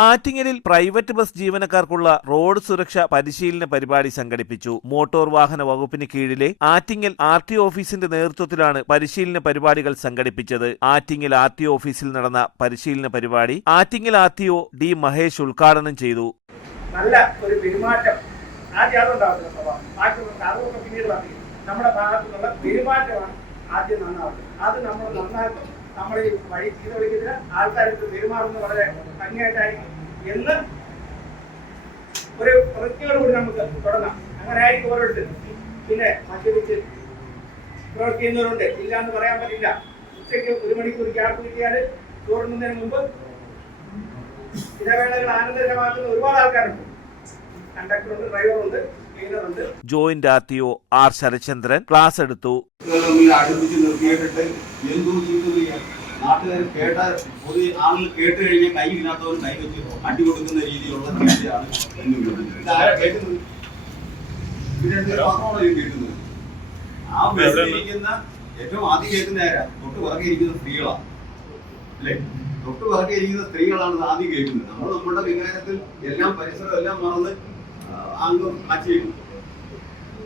ആറ്റിങ്ങലിൽ private bus ജീവനക്കാർക്കുള്ള road സുരക്ഷ പരിശീലന പരിപാടി സംഘടിപ്പിച്ചു. മോട്ടോർ വാഹന വകുപ്പിന് കീഴിലെ ആറ്റിങ്ങൽ ആർ ടി ഓഫീസിന്റെ നേതൃത്വത്തിലാണ് പരിശീലന പരിപാടികൾ സംഘടിപ്പിച്ചത്. ആറ്റിങ്ങൽ ആർ ടി ഓഫീസിൽ നടന്ന പരിശീലന പരിപാടി Attingal R T O D Mahesh ഉദ്ഘാടനം ചെയ്തു. നല്ല ഒരു പെരുമാറ്റം ആദ്യം നമ്മുടെ ഭാഗത്തുനിന്നുള്ള പെരുമാറ്റമാണ് ആദ്യം നന്നാവുന്നത്. അത് നമ്മൾ നന്നാക്കും നമ്മൾ ഈ വഴി ചെയ്ത് വിളിക്കുന്ന ആൾക്കാർക്ക് പെരുമാറുന്നത് വളരെ ഭംഗിയായിട്ടായിരിക്കും എന്ന് ഒരു പ്രതിജ്ഞയോടുകൂടി നമുക്ക് തുടങ്ങാം. അങ്ങനെ ആയിരിക്കും ഓരോരുത്തരും പിന്നെ മദ്യപിച്ച് പ്രവർത്തിക്കുന്നവരുണ്ട്. ഇല്ല എന്ന് പറയാൻ പറ്റില്ല. ഉച്ചയ്ക്ക് ഒരു മണിക്കൂർ ഗ്യാപ്പ് കിട്ടിയാൽ ചോറുന്നതിന് മുമ്പ് ഇടവേളകൾ ആനന്ദകരമാക്കുന്ന ഒരുപാട് ആൾക്കാരുണ്ട്. കണ്ടക്ടറുണ്ട് ഡ്രൈവറുണ്ട്. Joint R T O R Sarachandran class എടുത്തു. തമ്മിൽ അടുപ്പിച്ച് നിർത്തിയിട്ടിട്ട് എന്തോ ചെയ്തു ചെയ്യാം നാട്ടുകാർ കേട്ട പൊതു ആളുകൾ കേട്ട് കഴിഞ്ഞാൽ കൈ ഇല്ലാത്തവർ കൈ വെച്ച് അടി കൊടുക്കുന്ന രീതിയിലുള്ള രീതിയാണ് എന്ന് കേൾക്കുന്നത്? മാത്രമാണോ കേൾക്കുന്നത്? ആ ബസ്സിലിരിക്കുന്ന ഏറ്റവും ആദ്യം കേൾക്കുന്ന ആരാ? തൊട്ട് പുറകെ ഇരിക്കുന്ന സ്ത്രീകളാണ് അല്ലേ? തൊട്ട് പുറകെ ഇരിക്കുന്ന സ്ത്രീകളാണ് ആദ്യം കേൾക്കുന്നത്. നമ്മൾ നമ്മുടെ വികാരത്തിൽ എല്ലാം പരിസരം എല്ലാം മറന്ന് അങ്ങ് ആച്ചേക്കും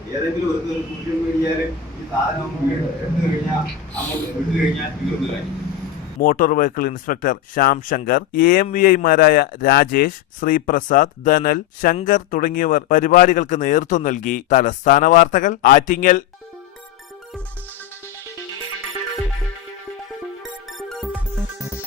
ഏതെങ്കിലും ഒരു സോഷ്യൽ മീഡിയയിൽ ഈ സാധനം എടുത്തു കഴിഞ്ഞാൽ അങ്ങോട്ട് വിട്ടു കഴിഞ്ഞാൽ തീർന്നു കാര്യം motor vehicle inspector Shyam Shankar A M V ഐമാരായ രാജേഷ് ശ്രീപ്രസാദ് ധനൽ ശങ്കർ തുടങ്ങിയവർ പരിപാടികൾക്ക് നേതൃത്വം നൽകി തലസ്ഥാന വാർത്തകൾ ആറ്റിങ്ങൽ